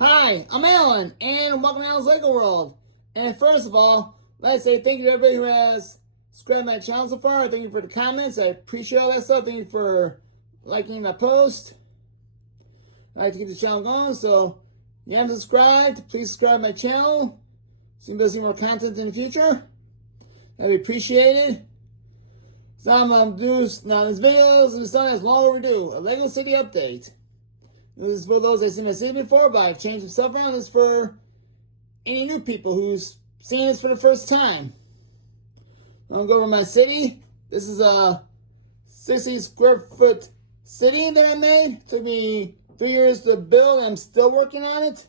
Hi, I'm Alan, and welcome to Alan's Lego World. And first of all, let's say thank you to everybody who has subscribed to my channel so far. Thank you for the comments. I appreciate all that stuff. Thank you for liking my post. I like to keep the channel going, so if you haven't subscribed, please subscribe to my channel so you can see more content in the future. That'd be appreciated. So I'm going to do now this video is long overdue. A Lego City update. This is for those that have seen my city before, but I've changed some stuff around. This is for any new people who's seeing this for the first time. I'm going to go over my city. This is a 60 square foot city that I made. It took me 3 years to build. I'm still working on it.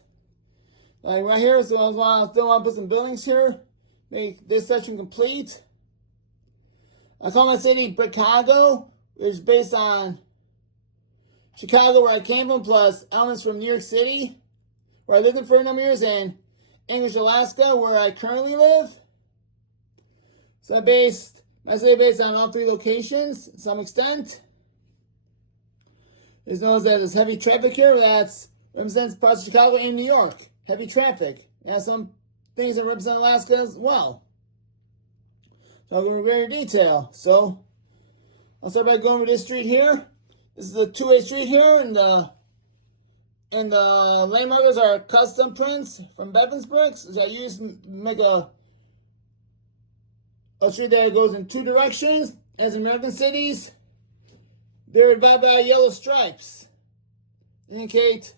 Like right here, so I still want to put some buildings here. Make this section complete. I call my city Bricago, which is based on Chicago, where I came from, plus elements from New York City, where I lived in for a number of years, and Anchorage, Alaska, where I currently live. So my city based on all three locations to some extent. It's known as there's heavy traffic here. That represents parts of Chicago and New York. Heavy traffic. And some things that represent Alaska as well. So I'll go into greater detail. So I'll start by going over this street here. This is a two-way street here, and the lane markers are custom prints from Bevan's Bricks, which I use to make a street that goes in two directions. As in American cities, they're divided by yellow stripes to indicate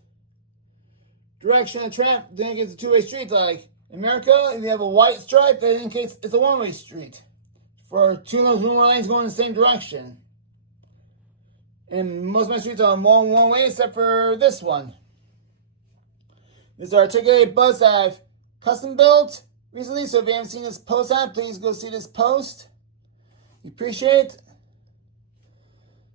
direction of traffic. That indicates a two-way street. Like in America, if you have a white stripe, that indicates it's a one-way street for two more lanes going in the same direction. And most of my streets are one way, except for this one. This is an articulated bus that I've custom built recently. So if you haven't seen this post on, please go see this post. We appreciate it.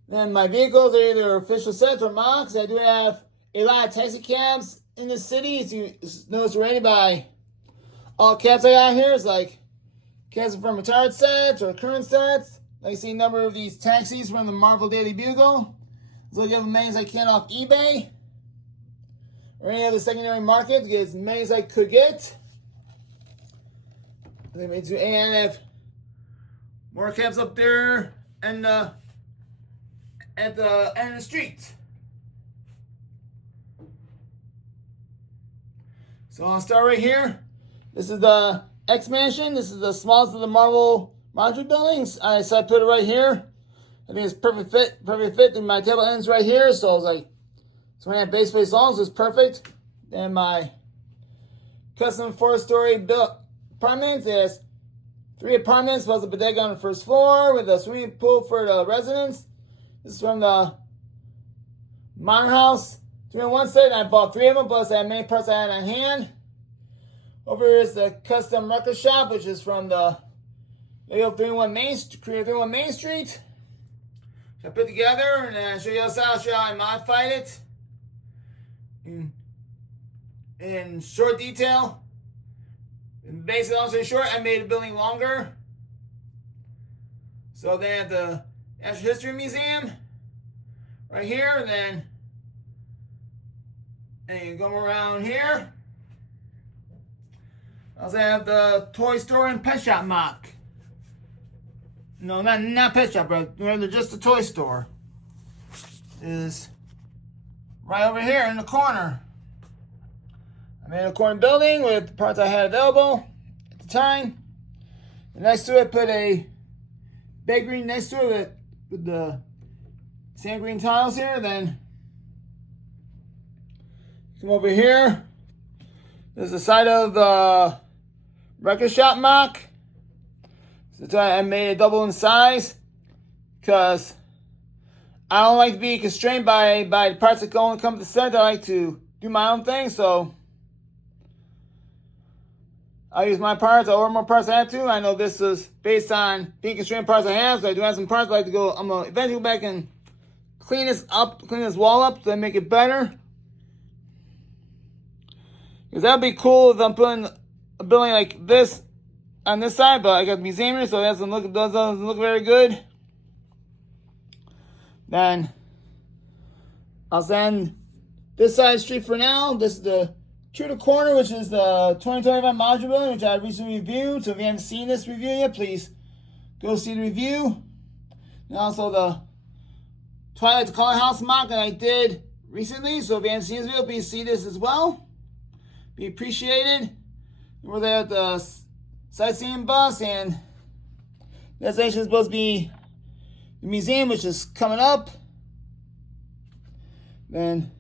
Then my vehicles are either official sets or mocks. I do have a lot of taxi cabs in the city. As you notice already by all cabs I got here. It's like cabs from retired sets or current sets. Like you see a number of these taxis from the Marvel Daily Bugle. So I'll give as many as I can off eBay or any other secondary market to get as many as I could get. And I have more cabs up there and at the end of the street. So I'll start right here. This is the X Mansion. This is the smallest of the Marvel modular buildings. So I put it right here. I think it's perfect fit. And my table ends right here, so it's like 2.5 base space long, so it's perfect. Then my custom 4-story built apartments is 3 apartments plus a bodega on the first floor with a swimming pool for the residents. This is from the Modern House 3-in-1 set. I bought 3 of them, plus I had many parts I had on hand. Over here is the custom record shop, which is from the Lego 3-in-1 Main Street. I put together and I'll show you how I modified it in short detail. And basically, long story short, I made the building longer. So they have the Natural History Museum right here, and you go around here. I also have the toy store and pet shop mock. No, not pet shop, but rather just a toy store. Is right over here in the corner. I made a corner building with the parts I had available at the time. And next to it, put a bakery next to it with the sand green tiles here. Then come over here. There's the side of the record shop mock. So I made it double in size because I don't like to be constrained by the parts that only come to the center. I like to do my own thing, so I use my parts. I order more parts I have to. I know this is based on being constrained parts I have, so I do have some parts I like to go. I'm gonna eventually go back and clean this wall up so I make it better. Because that'd be cool if I'm putting a building like this on this side, but I got the museum here, so it doesn't look very good. Then I'll send this side of the street for now. This is the to the corner, which is the 2025 modular building, which I recently reviewed. So if you haven't seen this review yet, please go see the review. And also the Twilight Color House mock that I did recently. So if you haven't seen this video, please see this as well. Be appreciated. We're there at the sightseeing bus, and the destination is supposed to be the museum, which is coming up. Then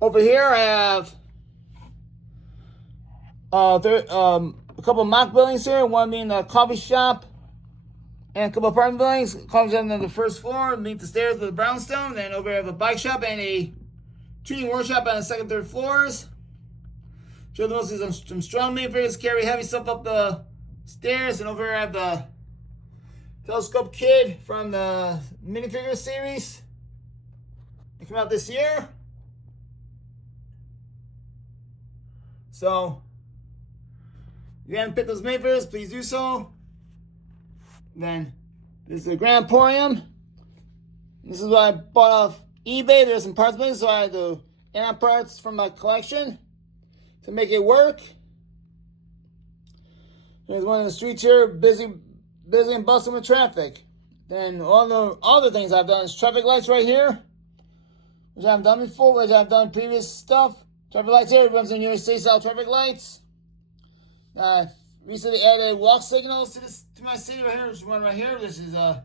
over here I have a couple of mock buildings here. One being the coffee shop and a couple of apartment buildings. Coffee shop on the first floor, meet the stairs of the brownstone. Then over here I have a bike shop and a tuning workshop on the second, third floors. Show the most of some strong minifigures carry heavy stuff up the stairs. And over here I have the Telescope Kid from the minifigure series. It came out this year. So if you haven't picked those minifigures, please do so. Then this is the Grand Emporium. This is what I bought off eBay. There's some parts missing, so I had to add parts from my collection to make it work. There's one in the streets here, busy and bustling with traffic. Then all the other things I've done is traffic lights right here, which I haven't done before, which I've done previous stuff. Traffic lights here, runs in New York State style traffic lights. I recently added walk signals to my city right here. There's one right here. This is a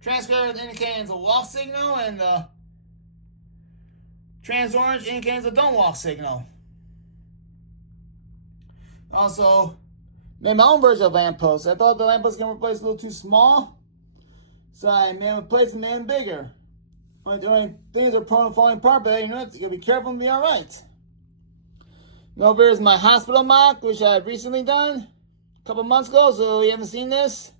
transcriber indicating a walk signal, and the trans orange indicates a don't walk signal. Also, made my own version of lampposts. I thought the lamppost can replace a little too small, so I made them replace and made them bigger. The only things are prone to falling apart, but you know what? You gotta be careful and be alright. And over here is my hospital mock, which I've recently done a couple months ago. So if you haven't seen this,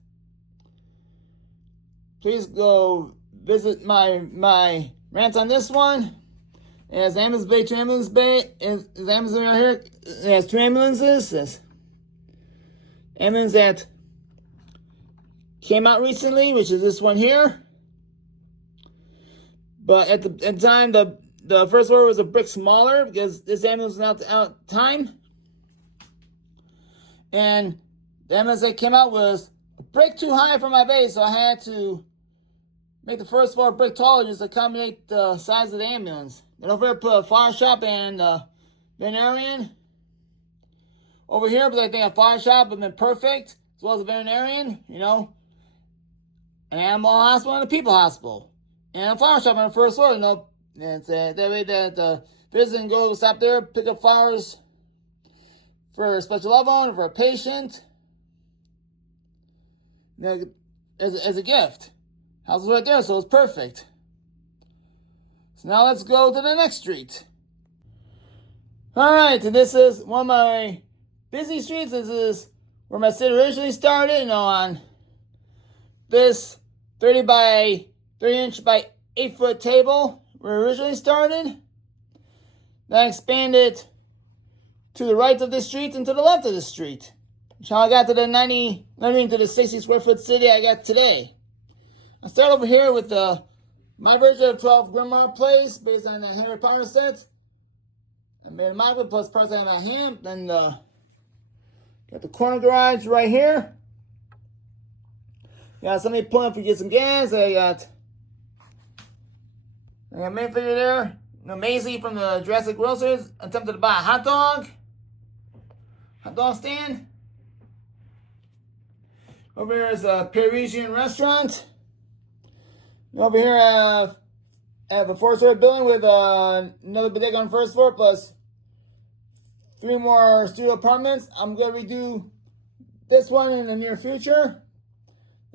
please go visit my rant on this one. It has ambulance bay, 2 ambulance bay. There's ambulance right here. It has 2 ambulances. There's ambulance that came out recently, which is this one here. But at the time, the first order was a brick smaller because this ambulance was out of time. And the ambulance that came out was a brick too high for my base, so I had to make the first floor a brick taller just to accommodate the size of the ambulance. Then over here, put a flower shop and a veterinarian. Over here, but I think a flower shop would have been perfect, as well as a veterinarian, you know, an animal hospital and a people hospital. And a flower shop on the first floor, you know, and that way that the visitor can go stop there, pick up flowers for a special loved one, for a patient, you know, as a gift. House is right there, so it's perfect. So now let's go to the next street. Alright, and this is one of my busy streets. This is where my city originally started, you know, on this 30 inch by 8 foot table where it originally started. Then I expanded to the right of the street and to the left of the street. Which how I got to the 90 to the 60 square foot city I got today. I start over here with my version of 12 Grimoire plays based on the Harry Potter sets. I made a micro plus parts out of my hand. Then got the corner garage right here. Got somebody pulling up to get some gas. I got main figure there. You know, Maisie from the Jurassic World series attempted to buy a hot dog stand. Over here is a Parisian restaurant. And over here I have a 4-story building with another bodega on the first floor plus 3 more studio apartments. I'm going to redo this one in the near future.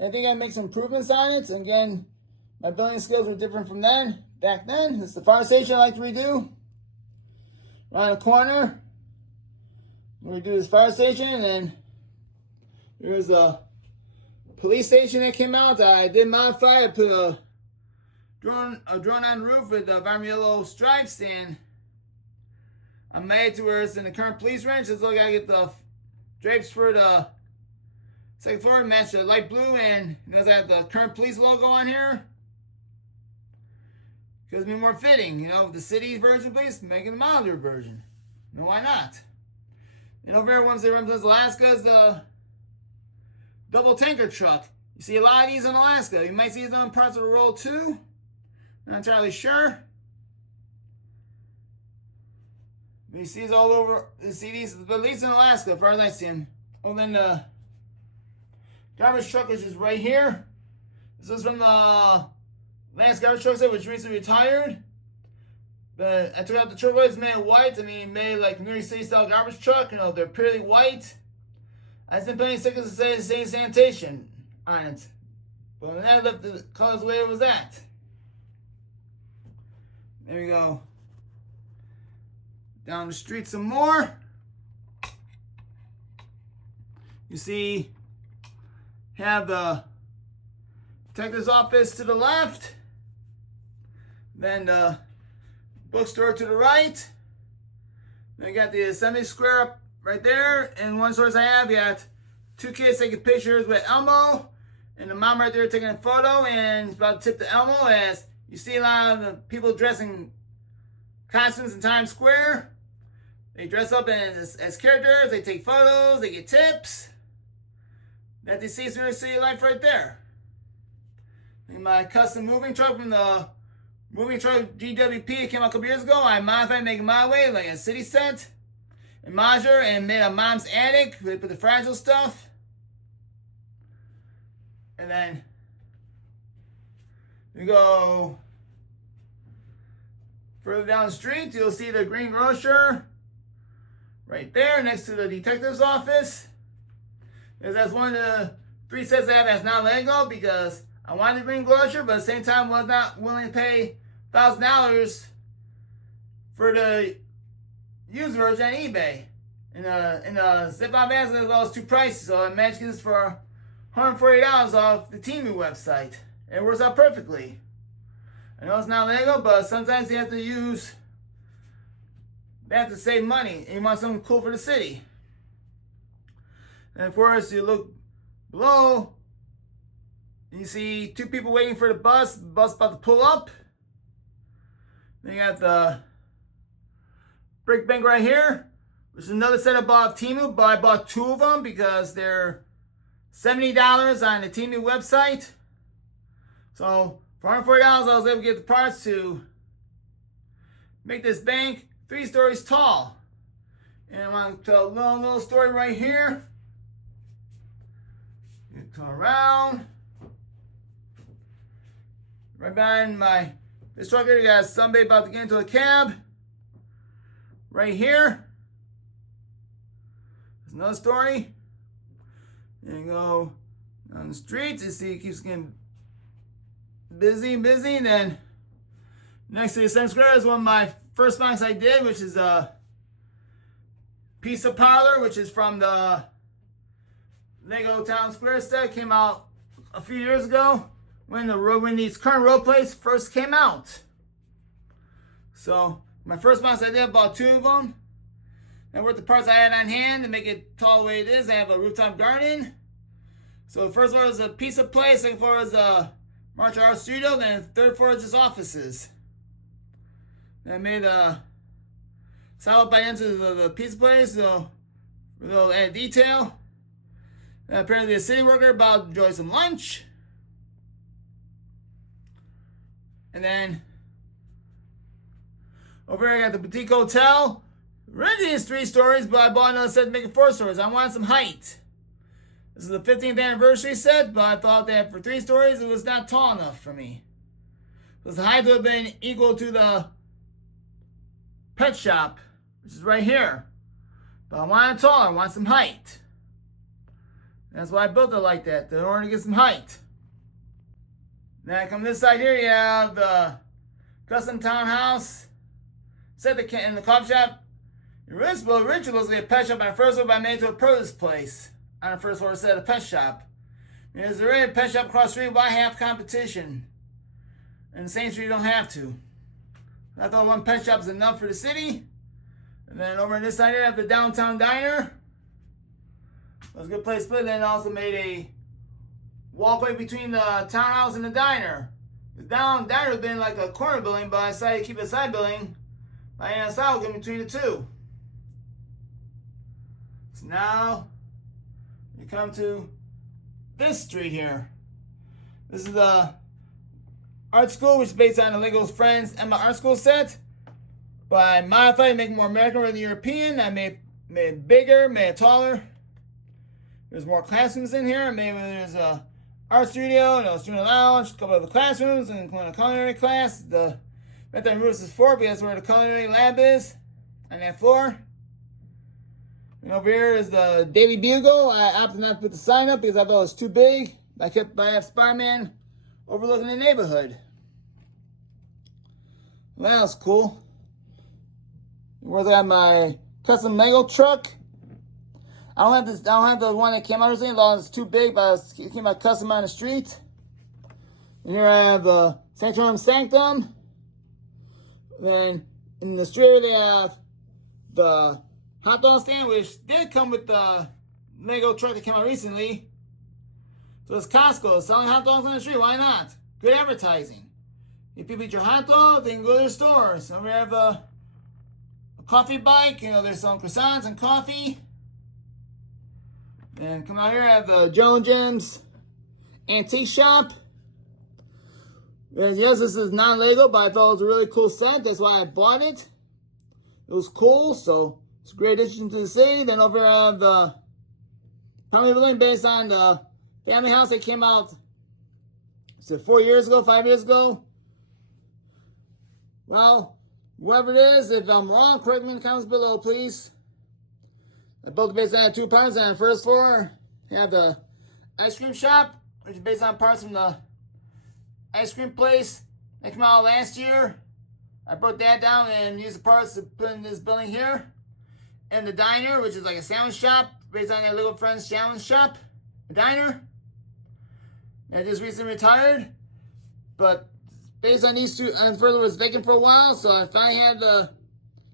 I think I make some improvements on it. And again, my building skills were different from back then. This is the fire station I like to redo. Right in the corner. I'm going to redo this fire station. And then there's a police station that came out. I did modify. I put a drone on the roof with varm yellow stripes, and I made it to where it's in the current police range. So I gotta get the drapes for the second floor, match the light blue, and I have the current police logo on here. Because it'd be more fitting, you know, the city version, please, making the modular version. No, why not? And over here, once they represents Alaska, is the double tanker truck. You see a lot of these in Alaska. You might see these on parts of the world too. Not entirely sure. You see these all over. You see these, but at least in Alaska, as far as I see them. Well, then the garbage truck, which is right here. This is from the last garbage truck set, which recently retired. But I took out the turquoise, made it white. I mean, made like New York City style garbage truck. You know, they're purely white. I just didn't put any stickers to say saying sanitation on it. But then I left the colors the way it was at. There we go. Down the street some more. You see, have the detective's office to the left. Then the bookstore to the right. Then you got the assembly square up right there. And one source I have, you got two kids taking pictures with Elmo. And the mom right there taking a photo and he's about to tip the Elmo as you see a lot of the people dressing costumes in Times Square. They dress up as characters, they take photos, they get tips. That they see New York City life right there. And my custom moving truck from the moving truck GWP that came out a couple years ago, I modified, making my way like a city set. And modular and made a mom's attic with the fragile stuff. And then we go further down the street, you'll see the green grocer right there next to the detective's office. Because that's one of the 3 sets I have that's not Lego because I wanted the green grocer, but at the same time was not willing to pay $1,000 for the used version on eBay. In a zip-on basket, it was too pricey, so I managed to get this for $140 off the Temu website. It works out perfectly. I know it's not Lego, but sometimes you have to save money, and you want something cool for the city. And of course, you look below, you see 2 people waiting for the bus about to pull up. Then you got the brick bank right here, which is another set I bought off Temu, but I bought 2 of them because they're $70 on the Temu website. So for $140, I was able to get the parts to make this bank 3 stories tall. And I want to tell a little story right here. You turn around. Right behind this truck here, you got somebody about to get into a cab. Right here. There's another story. There you go down the streets. You see it keeps getting busy. And then next to the Center Square is one of my first box I did, which is a pizza parlor, which is from the Lego Town Square set. Came out a few years ago when these current road plates first came out. So my first box I did, I bought 2 of them. And with the parts I had on hand to make it tall the way it is, I have a rooftop garden. So the first floor is a pizza place, second floor is a martial arts studio, then the third floor is just offices. Then I made a solid by the entrance of the pizza place, so a little added detail. And apparently a city worker about to enjoy some lunch. And then over here I got the boutique hotel. Originally it's 3 stories, but I bought another set to make it 4 stories. I wanted some height. This is the 15th anniversary set, but I thought that for 3 stories it was not tall enough for me. Because the height would have been equal to the pet shop, which is right here. But I want it taller, I want some height. That's why I built it like that, in order to get some height. Then I come this side here, you have the custom townhouse. Set in the coffee shop. Originally was a pet shop on the first floor, but I made it to a produce place on the first floor instead of a pet shop. Because there is a pet shop across the street, why have competition? In the same street, you don't have to. I thought one pet shop is enough for the city. And then over on this side here, I have the downtown diner. It was a good place to put. Then also made a walkway between the townhouse and the diner. The diner would have been like a corner building, but I decided to keep it a side building. I had a sidewalk in between the 2. So now you come to this street here. This is the art school, which is based on the Lego's Friends Emma Art School set. But I modified it, make it more American rather than European. I made it bigger, made it taller. There's more classrooms in here. Maybe there's a art studio, a student lounge, a couple of the classrooms, and including a culinary class. The method roof is 4 because that's where the culinary lab is on that floor. And over here is the Daily Bugle. I opted not to put the sign up because I thought it was too big. I have Spider-Man overlooking the neighborhood. Well, that was cool. Where's I got my custom Lego truck? I don't have the one that came out recently. It's too big, but it came out custom on the street. And here I have the Sanctorum Sanctum. Then in the street they have the hot dog stand, which did come with the Lego truck that came out recently. So it's Costco selling hot dogs on the street. Why not? Good advertising. If people eat your hot dog, they can go to their store. So we have a coffee bike. There's some croissants and coffee. And come out here, I have the Joan Gems Antique Shop. And yes, this is non-Lego, but I thought it was a really cool set. That's why I bought it. It was cool, so it's a great addition to the city. Then over here I have the Family Building based on the family house that came out, 4 years ago, 5 years ago. Well, whoever it is, if I'm wrong, correct me in the comments below, please. They're both based on 2 parts. On the first floor, you have the ice cream shop, which is based on parts from the ice cream place that came out last year. I broke that down and used the parts to put in this building here. And the diner, which is like a sandwich shop, based on that Little Friends sandwich shop, the diner. I just recently retired, but based on these 2, and further was vacant for a while, so I finally had the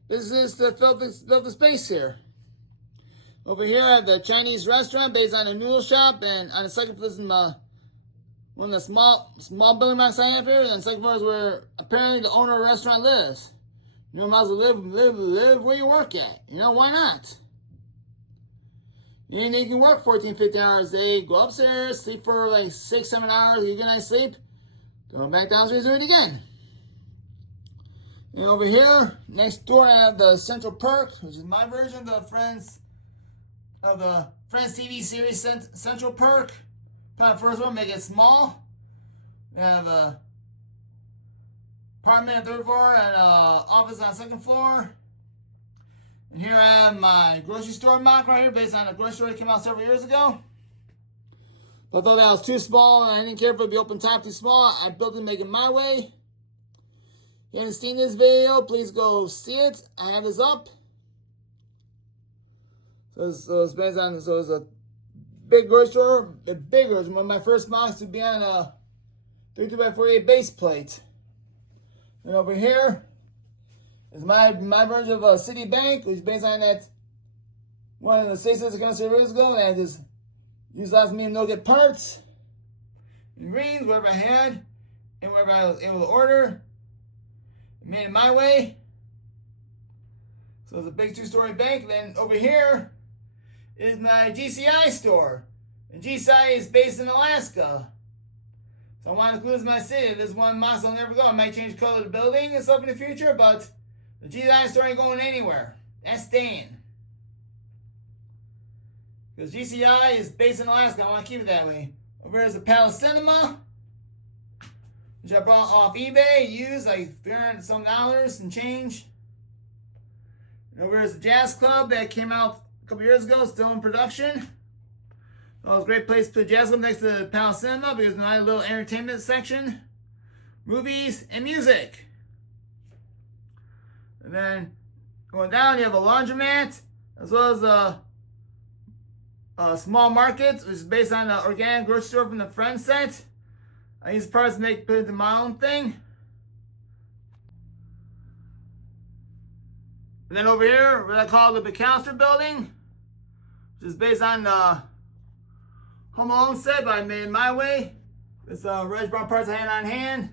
business to fill the space here. Over here, I have the Chinese restaurant based on a noodle shop, and on the second floor is one of the small building blocks I have here. And the second floor is where apparently the owner of the restaurant lives. Might as well live where you work at. Why not? You can work 14, 15 hours a day, go upstairs, sleep for like 6, 7 hours, get a good night's sleep, go back downstairs, do it again. And over here, next door, I have the Central Perk, which is my version of the Friends TV series Central Perk. Put on the first one, make it small. We have a apartment on the 3rd floor and office on the 2nd floor. And here I have my grocery store mock right here, based on a grocery store that came out several years ago. But I thought that was too small, and I didn't care if it would be open top too small. I built it to make it my way. If you haven't seen this video, please go see it. I have this up. So it's based on, so it's a big grocery store, bigger. It's one of my first mocks to be on a 32x48 base plate. And over here is my version of a Citibank, which is based on that one of the stations that came out several years ago, and I just used lots of me no get parts and greens, wherever I had, and wherever I was able to order. Made it my way. So it's a big 2-story bank. Then over here is my GCI store. And GCI is based in Alaska. So I want to include this in my city. This one mosque I'll never go. I might change the color of the building and stuff in the future, but the GCI store ain't going anywhere. That's staying. Because GCI is based in Alaska. I want to keep it that way. Over here is the Palace Cinema, which I bought off eBay, used like $300 and change. And over here is the Jazz Club that came out a couple years ago, still in production. So it was a great place to put Jazz Club next to the Palace Cinema because it's a nice little entertainment section, movies, and music. And then going down, you have a laundromat, as well as small markets, which is based on the organic grocery store from the Friends set. I use parts to put it into my own thing. And then over here, what I call the McAllister Building, which is based on the Home Alone set, but I made it my way. It's red brown parts I had on hand,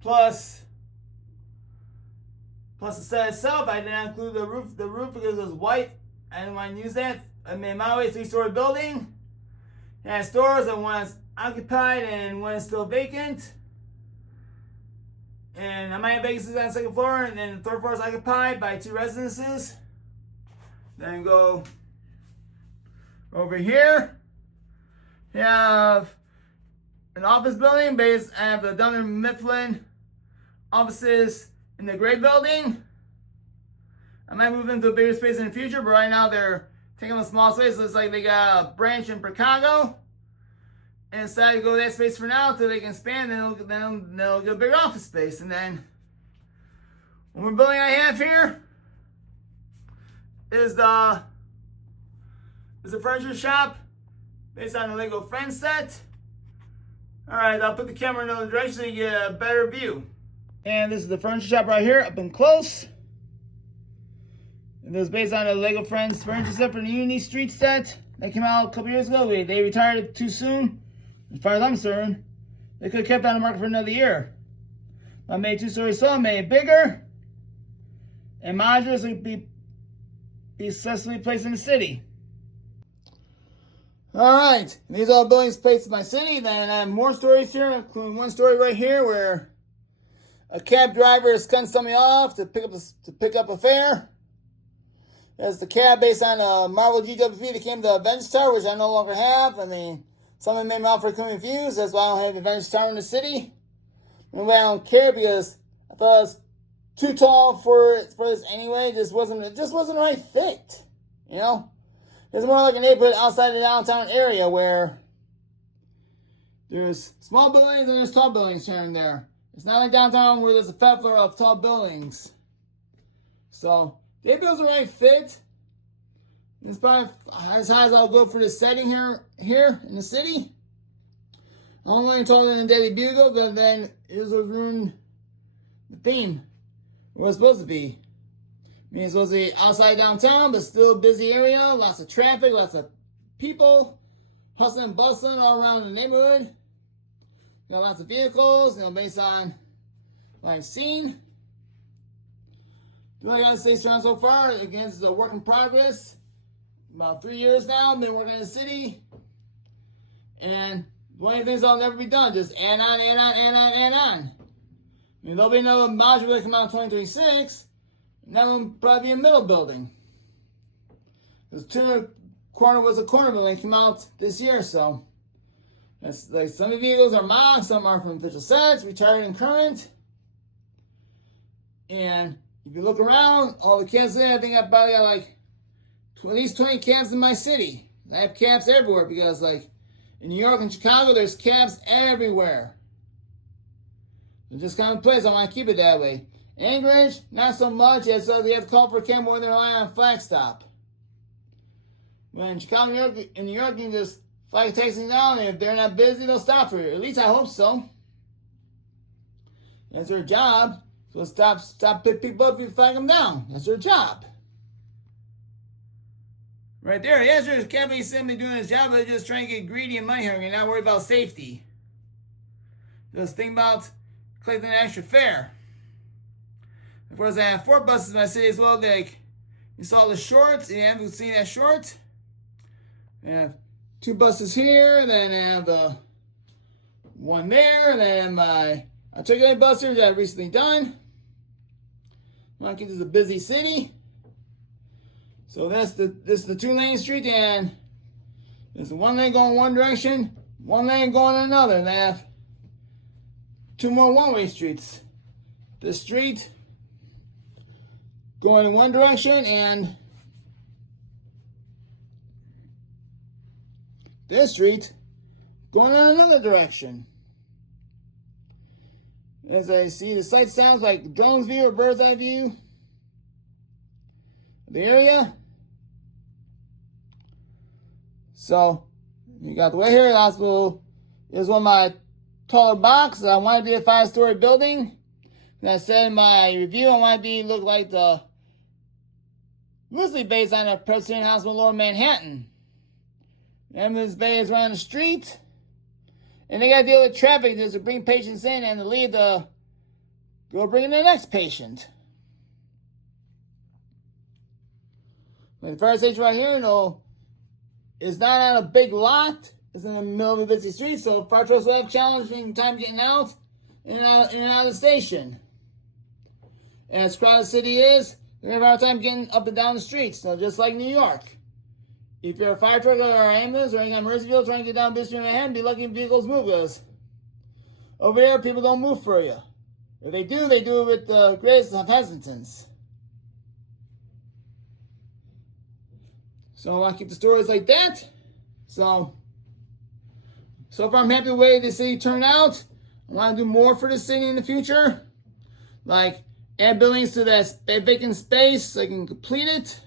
plus the set itself. I didn't include the roof because it was white I didn't want to use that. I made my way 3-story building. It has stores, and one is occupied and one is still vacant. And I might have vacancies on the second floor, and then the third floor is occupied by 2 residences. Then go over here. You have an office building based. I have the Dunder Mifflin offices in the gray building. I might move into a bigger space in the future, but right now they're taking a small space. Looks like they got a branch in Chicago. And decided to go to that space for now until they can expand, then they'll get a bigger office space. And then one more building I have here is the furniture shop based on the Lego Friends set. Alright, I'll put the camera in another direction so you get a better view. And this is the furniture shop right here, up and close. And this is based on the Lego Friends furniture set from the Unity Street set that came out a couple years ago. They retired it too soon. As far as I'm concerned, they could have kept it on the market for another year. I made 2-story so I made it bigger and modular so it could be successfully placed in the city. Alright, these are all buildings placed in my city. Then I have more stories here, including one story right here where a cab driver is cutting somebody off to pick up a fare. There's the cab based on a Marvel GWP that came to Avengers Tower, which I no longer have. I mean, someone made me offer to come confused. That's why I don't have the Avengers Tower in the city. Anyway, I don't care because I thought it was too tall for this anyway. It just wasn't the right fit. You know? It's more like a neighborhood outside the downtown area where there's small buildings and there's tall buildings here and there. It's not like downtown where there's a fat floor of tall buildings. So, they built the right fit. It's probably as high as I'll go for this setting here in the city. I'm only taller than the Daily Bugle, but then it was ruined the theme. Where it's supposed to be. I mean, it's supposed to be outside downtown, but still a busy area. Lots of traffic, lots of people hustling and bustling all around the neighborhood. Got lots of vehicles, based on what I've seen. The only United States around so far, again, this is a work in progress. About 3 years now, I've been working in the city. And one of the things that'll never be done, just add on. I mean, there'll be another module that come out in 2026, and that will probably be a middle building. Because corner was a corner building, came out this year, so. That's like some of the vehicles are mods, some are from official sets, retired and current. And if you look around, all the cabs there, I think I've probably got like at least 20 cabs in my city. I have cabs everywhere because like in New York and Chicago, there's cabs everywhere. It's just kind of a place, I want to keep it that way. Anchorage, not so much, as so they have to call for a cab when they're relying on a flag stop. When in Chicago, New York, you can just flag a taxi down, and if they're not busy, they'll stop for you. At least I hope so. That's their job. So stop pick people up if you flag them down. That's their job. Right there. Yes, sure, can't be simply doing his job, but they're just trying to get greedy and money hungry and not worry about safety. Just think about collecting an extra fare. Of course, I have 4 buses in my city as well. Like, you saw the shorts. You haven't seen that short. I have 2 buses here, and then I have the one there, and then my articulated bus here that I've recently done. I want to keep this a busy city. So this is the 2-lane street, and there's 1 lane going one direction, 1 lane going another, and I have 2 more one-way streets. This street going in one direction, and this street going in another direction. As I see, the site sounds like drone's view or bird's eye view of the area. So, you got the way here. The hospital is one of my taller boxes. I want it to be a 5-story building. And I said in my review, I want it to look like the loosely based on a Presbyterian Hospital in Lower Manhattan. Eminence Bay is around the street. And they got to deal with traffic just to bring patients in and to leave to go bring in the next patient. The fire station right here, is not on a big lot. It's in the middle of a busy street, so fire trucks will have challenging time getting out and out of the station. And as crowded as the city is, they're going to have a hard time getting up and down the streets. So just like New York. If you're a fire truck or an ambulance or any kind of emergency vehicle trying to get down Bishop Street in Manhattan, be lucky if vehicles move, because over there, people don't move for you. If they do it with the greatest of hesitance. So I want to keep the stories like that. So far I'm happy with the way the city turned out. I want to do more for the city in the future. Like add buildings to that vacant space so I can complete it.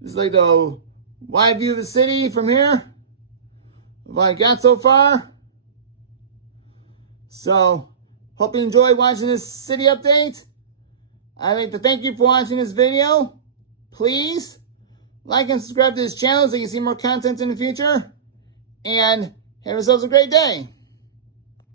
This is like the wide view of the city from here. What I got so far. So, hope you enjoyed watching this city update. I'd like to thank you for watching this video. Please like and subscribe to this channel so you can see more content in the future. And have yourselves a great day.